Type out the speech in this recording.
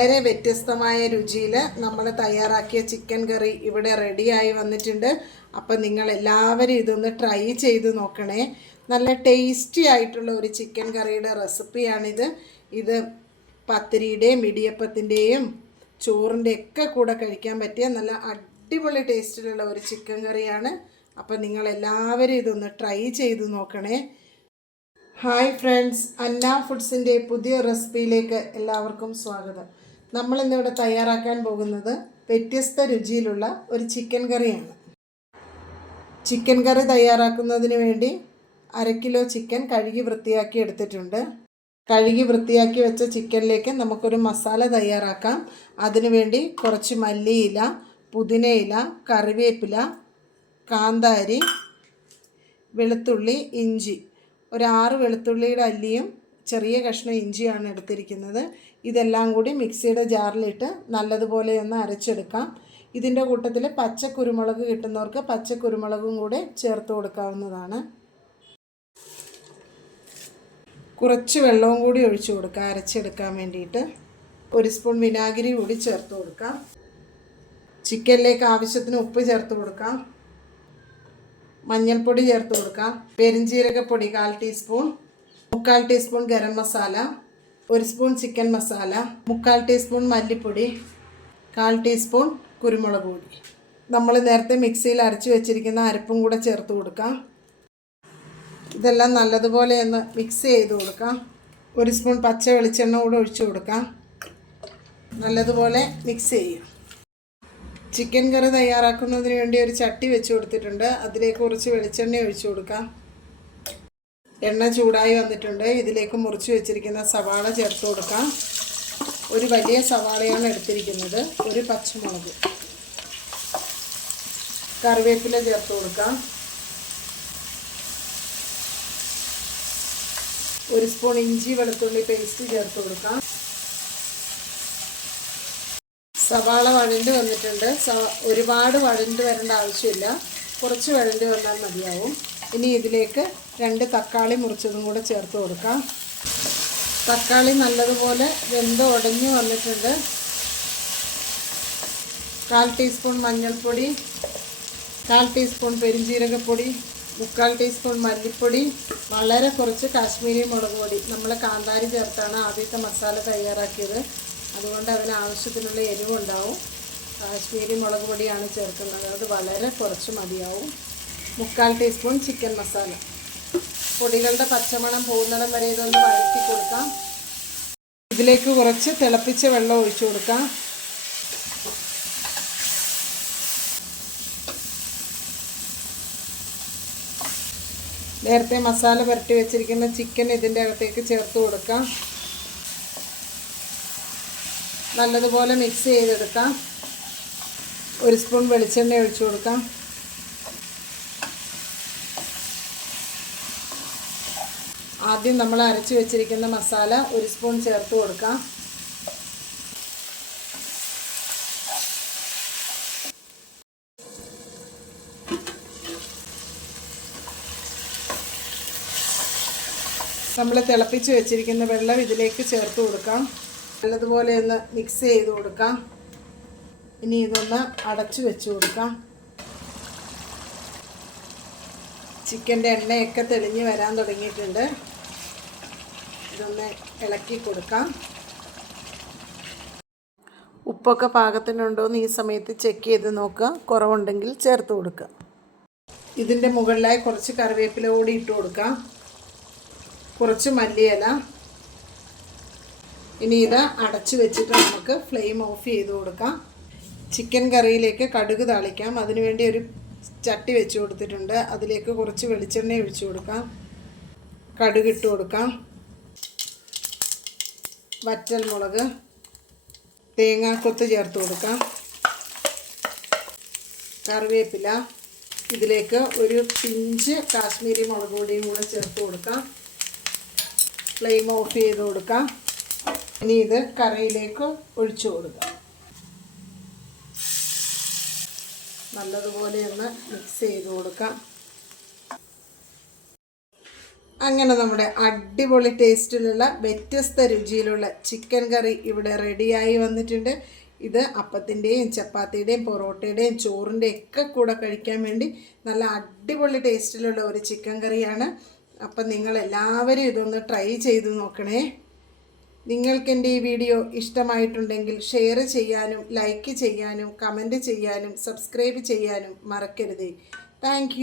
വളരെ വ്യത്യസ്തമായ രുചിയിൽ നമ്മൾ തയ്യാറാക്കിയ ചിക്കൻ കറി ഇവിടെ റെഡിയായി വന്നിട്ടുണ്ട്. അപ്പം നിങ്ങൾ എല്ലാവരും ഇതൊന്ന് ട്രൈ ചെയ്ത് നോക്കണേ. നല്ല ടേസ്റ്റി ആയിട്ടുള്ള ഒരു ചിക്കൻ കറിയുടെ റെസിപ്പിയാണിത്. ഇത് പത്തിരിയുടെയും ഇടിയപ്പത്തിന്റെയും ചോറിന്റെ ഒക്കെ കൂടെ കഴിക്കാൻ പറ്റിയ നല്ല അടിപൊളി ടേസ്റ്റിലുള്ള ഒരു ചിക്കൻ കറിയാണ്. അപ്പം നിങ്ങൾ എല്ലാവരും ഇതൊന്ന് ട്രൈ ചെയ്ത് നോക്കണേ. ഹായ് ഫ്രണ്ട്സ് അന്ന ഫുഡ്സിന്റെ പുതിയ റെസിപ്പിയിലേക്ക് എല്ലാവർക്കും സ്വാഗതം. നമ്മൾ ഇന്നിവിടെ തയ്യാറാക്കാൻ പോകുന്നത് വ്യത്യസ്ത രുചിയിലുള്ള ഒരു ചിക്കൻ കറിയാണ്. ചിക്കൻ കറി തയ്യാറാക്കുന്നതിന് വേണ്ടി അര കിലോ ചിക്കൻ കഴുകി വൃത്തിയാക്കി എടുത്തിട്ടുണ്ട്. കഴുകി വൃത്തിയാക്കി വെച്ച ചിക്കനിലേക്ക് നമുക്കൊരു മസാല തയ്യാറാക്കാം. അതിനുവേണ്ടി കുറച്ച് മല്ലിയില പുതിനയില കറിവേപ്പില കാന്താരി വെളുത്തുള്ളി ഇഞ്ചി. ഒരു ആറ് വെളുത്തുള്ളിയുടെ അല്ലിയും ചെറിയ കഷ്ണം ഇഞ്ചിയാണ് എടുത്തിരിക്കുന്നത്. ഇതെല്ലാം കൂടി മിക്സിയുടെ ജാറിലിട്ട് നല്ലതുപോലെ ഒന്ന് അരച്ചെടുക്കാം. ഇതിന്റെ കൂട്ടത്തിൽ പച്ചക്കുരുമുളക് കിട്ടുന്നവർക്ക് പച്ചക്കുരുമുളകും കൂടെ ചേർത്ത് കൊടുക്കാവുന്നതാണ്. കുറച്ച് വെള്ളവും കൂടി ഒഴിച്ചു കൊടുക്കുക അരച്ചെടുക്കാൻ വേണ്ടിയിട്ട്. ഒരു സ്പൂൺ വിനാഗിരി കൂടി ചേർത്ത് കൊടുക്കാം. ചിക്കനിലേക്ക് ആവശ്യത്തിന് ഉപ്പ് ചേർത്ത് കൊടുക്കാം. മഞ്ഞൾപ്പൊടി ചേർത്ത് കൊടുക്കാം. പെരിഞ്ജീരകപ്പൊടി കാൽ ടീസ്പൂൺ. മുക്കാൽ ടീസ്പൂൺ ഗരം മസാല ഒരു സ്പൂൺ ചിക്കൻ മസാല മുക്കാൽ ടീസ്പൂൺ മല്ലിപ്പൊടി കാൽ ടീസ്പൂൺ കുരുമുളക് പൊടി. നമ്മൾ നേരത്തെ മിക്സിയിൽ അരച്ച് വെച്ചിരിക്കുന്ന അരപ്പും കൂടെ ചേർത്ത് കൊടുക്കാം. ഇതെല്ലാം നല്ലതുപോലെ ഒന്ന് മിക്സ് ചെയ്ത് കൊടുക്കാം. ഒരു സ്പൂൺ പച്ച വെളിച്ചെണ്ണ കൂടെ ഒഴിച്ചു കൊടുക്കാം. നല്ലതുപോലെ മിക്സ് ചെയ്യാം. ചിക്കൻ കറി തയ്യാറാക്കുന്നതിന് വേണ്ടി ഒരു ചട്ടി വെച്ച് കൊടുത്തിട്ടുണ്ട്. അതിലേക്ക് കുറച്ച് വെളിച്ചെണ്ണ ഒഴിച്ചു കൊടുക്കാം. എണ്ണ ചൂടായി വന്നിട്ടുണ്ട്. ഇതിലേക്ക് മുറിച്ച് വെച്ചിരിക്കുന്ന സവാള ചേർത്ത് കൊടുക്കാം. ഒരു വലിയ സവാളയാണ് എടുത്തിരിക്കുന്നത്. ഒരു പച്ചമുളക്. കറിവേപ്പില ചേർത്ത് കൊടുക്കാം. ഒരു സ്പൂൺ ഇഞ്ചി വെളുത്തുള്ളി പേസ്റ്റ് ചേർത്ത് കൊടുക്കാം. സവാള വഴണ്ട് വന്നിട്ടുണ്ട്. ഒരുപാട് വഴണ്ട് വരേണ്ട ആവശ്യമില്ല. കുറച്ച് വഴണ്ട് വന്നാൽ മതിയാവും. ഇനി ഇതിലേക്ക് രണ്ട് തക്കാളി മുറിച്ചതും കൂടെ ചേർത്ത് കൊടുക്കാം. തക്കാളി നല്ലതുപോലെ വെന്ത് ഉടഞ്ഞു വന്നിട്ടുണ്ട്. കാൽ ടീസ്പൂൺ മഞ്ഞൾപ്പൊടി കാൽ ടീസ്പൂൺ പെരിഞ്ജീരകപ്പൊടി മുക്കാൽ ടീസ്പൂൺ മല്ലിപ്പൊടി വളരെ കുറച്ച് കാശ്മീരി മുളക് പൊടി. നമ്മൾ കാന്താരി ചേർത്താണ് ആദ്യത്തെ മസാല തയ്യാറാക്കിയത്. അതുകൊണ്ട് അതിന് ആവശ്യത്തിനുള്ള എരിവുണ്ടാവും. കാശ്മീരി മുളക് പൊടിയാണ് ചേർക്കുന്നത്. അത് വളരെ കുറച്ച് മതിയാവും. മുക്കാൽ ടീസ്പൂൺ ചിക്കൻ മസാല പൊടികളുടെ പച്ചമണം പോകുന്നിടം വരെ ഇതൊന്ന് വഴറ്റി കൊടുക്കാം. ഇതിലേക്ക് കുറച്ച് തിളപ്പിച്ച വെള്ളം ഒഴിച്ചു കൊടുക്കാം. നേരത്തെ മസാല പുരട്ടി വെച്ചിരിക്കുന്ന ചിക്കൻ ഇതിന്റെ അകത്തേക്ക് ചേർത്ത് കൊടുക്കാം. നല്ലതുപോലെ മിക്സ് ചെയ്തെടുക്കാം. ഒരു സ്പൂൺ വെളിച്ചെണ്ണ ഒഴിച്ചു കൊടുക്കാം. ആദ്യം നമ്മൾ അരച്ച് വെച്ചിരിക്കുന്ന മസാല ഒരു സ്പൂൺ ചേർത്ത് കൊടുക്കാം. നമ്മൾ തിളപ്പിച്ച് വെച്ചിരിക്കുന്ന വെള്ളം ഇതിലേക്ക് ചേർത്ത് കൊടുക്കാം. നല്ലതുപോലെ ഒന്ന് മിക്സ് ചെയ്ത് കൊടുക്കാം. ഇനി ഇതൊന്ന് അടച്ചു വെച്ച് കൊടുക്കാം. ചിക്കന്റെ എണ്ണയൊക്കെ തെളിഞ്ഞ് വരാൻ തുടങ്ങിയിട്ടുണ്ട്. ഇതൊന്ന് ഇളക്കി കൊടുക്കാം. ഉപ്പൊക്കെ പാകത്തിനുണ്ടോ എന്ന് ഈ സമയത്ത് ചെക്ക് ചെയ്ത് നോക്കുക. കുറവുണ്ടെങ്കിൽ ചേർത്ത് കൊടുക്കുക. ഇതിന്റെ മുകളിലായി കുറച്ച് കറിവേപ്പില കൂടി ഇട്ട് കൊടുക്കാം. കുറച്ച് മല്ലിയില. ഇനി ഇത് അടച്ചു വെച്ചിട്ട് നമുക്ക് ഫ്ലെയിം ഓഫ് ചെയ്ത് കൊടുക്കാം. ചിക്കൻ കറിയിലേക്ക് കടുക് തളിക്കാം. അതിനുവേണ്ടി ഒരു ചട്ടി വെച്ച് കൊടുത്തിട്ടുണ്ട്. അതിലേക്ക് കുറച്ച് വെളിച്ചെണ്ണ ഒഴിച്ചു കൊടുക്കാം. കടുക് ഇട്ട് കൊടുക്കാം. വറ്റൽ മുളക് തേങ്ങാക്കൊത്ത് ചേർത്ത് കൊടുക്കാം. കറിവേപ്പില ഇതിലേക്ക് ഒരു പിഞ്ച് കാശ്മീരി മുളക് പൊടിയും കൂടെ ചേർത്ത് കൊടുക്കാം. ഫ്ലെയിം ഓഫ് ചെയ്ത് കൊടുക്കാം. ഇനി ഇത് കറിയിലേക്ക് ഒഴിച്ചു കൊടുക്കാം. നല്ലതുപോലെ ഒന്ന് മിക്സ് ചെയ്ത് കൊടുക്കാം. അങ്ങനെ നമ്മുടെ അടിപൊളി ടേസ്റ്റിലുള്ള വ്യത്യസ്ത രുചിയിലുള്ള ചിക്കൻ കറി ഇവിടെ റെഡിയായി വന്നിട്ടുണ്ട്. ഇത് അപ്പത്തിന്റെയും ചപ്പാത്തിയുടെയും പൊറോട്ടയുടെയും ചോറിന്റെയും ഒക്കെ കൂടെ കഴിക്കാൻ വേണ്ടി നല്ല അടിപൊളി ടേസ്റ്റിലുള്ള ഒരു ചിക്കൻ കറിയാണ് അപ്പം നിങ്ങൾ എല്ലാവരും ഇതൊന്ന് ട്രൈ ചെയ്ത് നോക്കണേ. നിങ്ങൾക്ക് എന്റെ ഈ വീഡിയോ ഇഷ്ടമായിട്ടുണ്ടെങ്കിൽ ഷെയർ ചെയ്യാനും ലൈക്ക് ചെയ്യാനും കമന്റ് ചെയ്യാനും സബ്സ്ക്രൈബ് ചെയ്യാനും മറക്കരുതേ. താങ്ക്